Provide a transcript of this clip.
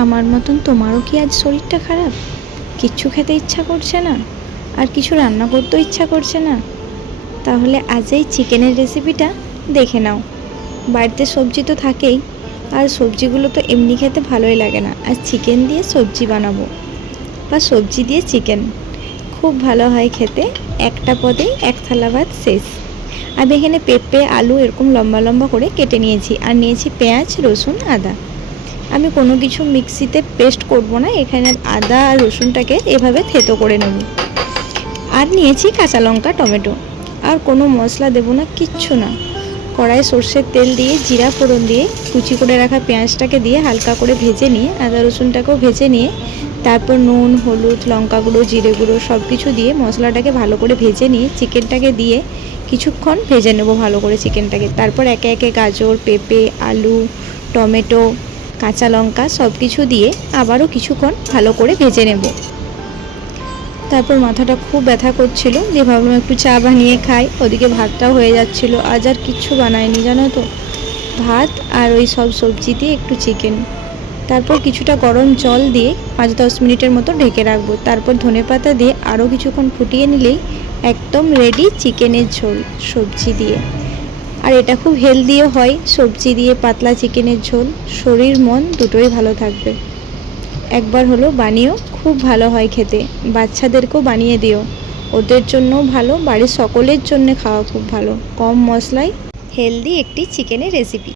আমার মতন তোমারও কি আজ শরীরটা খারাপ? কিচ্ছু খেতে ইচ্ছা করছে না, আর কিছু রান্না করতেও ইচ্ছা করছে না? তাহলে আজ এই চিকেনের রেসিপিটা দেখে নাও। বাড়িতে সবজি তো থাকেই, আর সবজিগুলো তো এমনি খেতে ভালোই লাগে না। আর চিকেন দিয়ে সবজি বানাবো, বা সবজি দিয়ে চিকেন, খুব ভালো হয় খেতে। একটা পদেই এক থালা ভাত শেষ। আমি এখানে পেঁপে আলু এরকম লম্বা লম্বা করে কেটে নিয়েছি, আর নিয়েছি পেঁয়াজ রসুন আদা। আমি কোনো কিছু মিক্সিতে পেস্ট করব না, এখানে আদা আর রসুনটাকে এভাবে থেতো করে নেব। আর নিয়েছি কাঁচা লঙ্কা টমেটো। আর কোনো মশলা দেব না, কিচ্ছু না। কড়াই সর্ষের তেল দিয়ে জিরা ফোড়ন দিয়ে কুচি করে রাখা পেঁয়াজটাকে দিয়ে হালকা করে ভেজে নিয়ে আদা রসুনটাকেও ভেজে নিয়ে তারপর নুন হলুদ লঙ্কা গুঁড়ো জিরে গুঁড়ো সব কিছু দিয়ে মশলাটাকে ভালো করে ভেজে নিয়ে চিকেনটাকে দিয়ে কিছুক্ষণ ভেজে নেব ভালো করে চিকেনটাকে। তারপর একে একে গাজর পেঁপে আলু টমেটো কাঁচা লঙ্কা সব কিছু দিয়ে আবারও কিছুক্ষণ ভালো করে ভেজে নেব। তারপর মাথাটা খুব ব্যথা করছিল, দিয়ে ভাবলাম একটু চা বানিয়ে খাই। ওদিকে ভাতটাও হয়ে যাচ্ছিল। আজ আর কিচ্ছু বানাইনি জানো তো, ভাত আর ওই সব সবজি দিয়ে একটু চিকেন। তারপর কিছুটা গরম জল দিয়ে 5-10 মিনিটের মতো ঢেকে রাখবো। তারপর ধনেপাতা দিয়ে আরও কিছুক্ষণ ফুটিয়ে নিলেই একদম রেডি চিকেনের ঝোল সবজি দিয়ে। আর এটা খুব হেলদিও হয়, সবজি দিয়ে পাতলা চিকেনের ঝোল। শরীর মন দুটোই ভালো থাকবে। একবার হলো বানিও, খুব ভালো হয় খেতে। বাচ্চাদেরকেও বানিয়ে দিও, ওদের জন্যও ভালো, বাড়ির সকলের জন্য খাওয়া খুব ভালো। কম মশলায় হেলদি একটি চিকেনের রেসিপি।